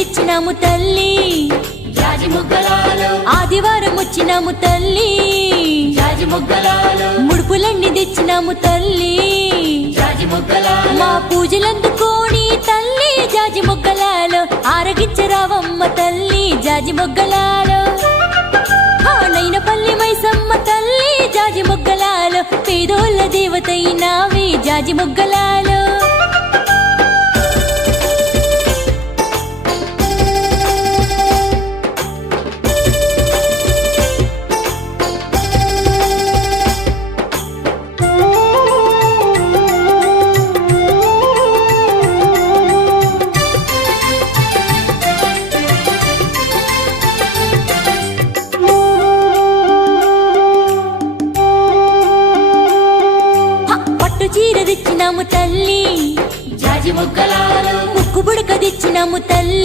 తెచ్చినాము తల్లి జాజి ముగ్గలాలు ఆదివారం వచ్చినాము తల్లి జాజి ముగ్గలాలు ముడుపులన్నీ తెచ్చినాము తల్లి జాజి ముగ్గలాలు మా పూజలందుకోని తల్లి జాజి మొగ్గలాలో ఆరగించరావమ్మ తల్లి జాజి మొగ్గలాలో నైనపల్లి మైసమ్మ తల్లి జాజి మొగ్గలాలో పేదోళ్ళ దేవతైనావి జాజి మొగ్గలాలో చీర తెచ్చినాము తల్లి జాజి ముగ్గలాలు ముక్కు బుడక తెచ్చినాము తల్లి